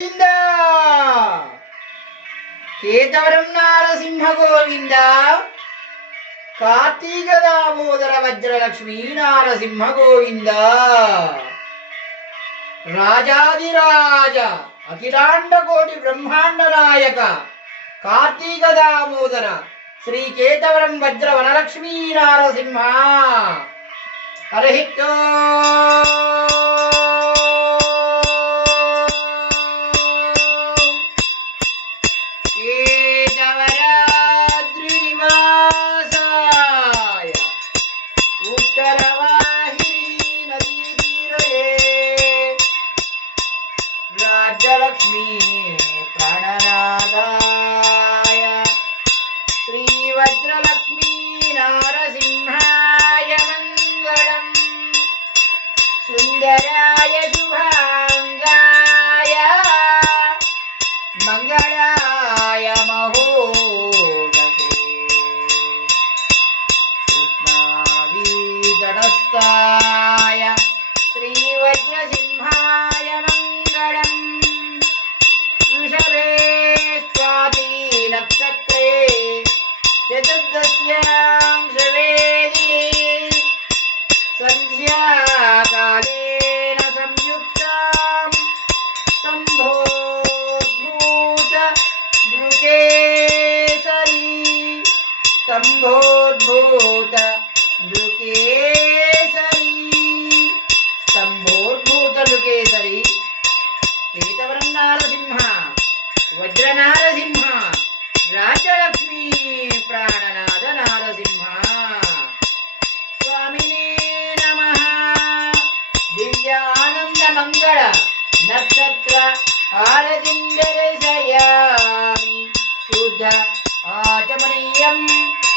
గోవింద కేతవరం నారసింహ గోవింద కార్తీక దామోదర వజ్రలక్ష్మీ నారసింహ గోవింద రాజాదిరాజ అఖిలాండ కోటి బ్రహ్మాండ నాయక కార్తీక దామోదర శ్రీ కేతవరం వజ్ర వనలక్ష్మీ నారసింహ హరిహితో రాజ్యలక్ష్మీ ప్రాణనాదాయ శ్రీ వజ్రలక్ష్మీ నారసింహాయ మంగళం సుందరాయ శుభాంగాయ మంగళాయ మహోదసే కృష్ణావీతనస్తాయ శ్రీ వజ్రసింహాయ మంగళం వృషభే స్వాతి నక్షత్రే చతుర్దశ్యాం శ్రవేదినే సంధ్యాకాలేన సంయుక్తాం స్తంభోద్భూత నృకేసరీ స్తంభోద్భూత నృకేసరీ స్తంభోద్భూత నృకేసరీ కేతవరం నారసింహ వజ్ర నారసింహ రాజ్యలక్ష్మీ ప్రాణనాథ నారసింహ స్వామినే నమః దివ్యానంద మంగళ నక్షత్ర ఆరతిందర్శయామి శుద్ధ ఆచమనీయం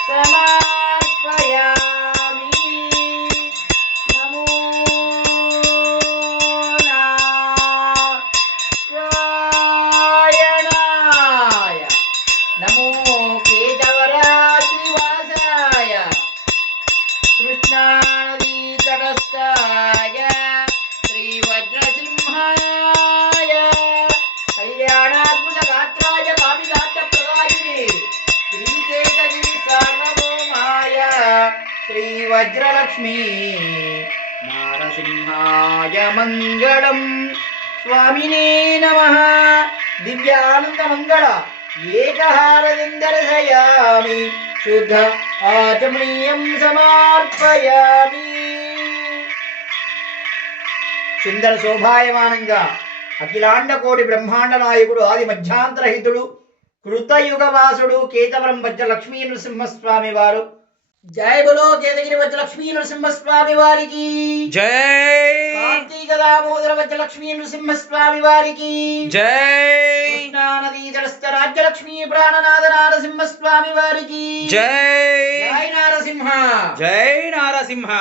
సమర్పయామి నమో నారాయణాయ నమో కేతవరాద్రివాసాయ కృష్ణానదీతటస్థాయ శ్రీవజ్రసింహాయ కళ్యాణాద్భుత గాత్రాయ కామికార్థప్రదాయినే శ్రీకేతగిరి సార్వభౌమాయ శ్రీవజ్రలక్ష్మీ నారసింహాయ మంగళం స్వామినే నమః దివ్యానంద మంగళ ఏకహారతిందర్శయామి శుద్ధ ఆచమనీయం సమర్పయామి. సుందర శోభాయమానంగా అఖిలాండ కోటి బ్రహ్మాండ నాయకుడు ఆది మధ్యాంతరహితుడు కృతయుగవాసుడు కేతవరం వజ్ర లక్ష్మీ నృసింహస్వామి వారు. జయ బలో కేతగిరి వజ్ర లక్ష్మీ నృసింహస్వామి వారికి జై. కార్తీక దామోదర వజ్ర లక్ష్మీ నృసింహస్వామి వారికి జై. కృష్ణా నదీ జలస్థ రాజ్యలక్ష్మీ ప్రాణనాథ నారసింహస్వామి వారికి జై. జై నారసింహ. జై నారసింహ.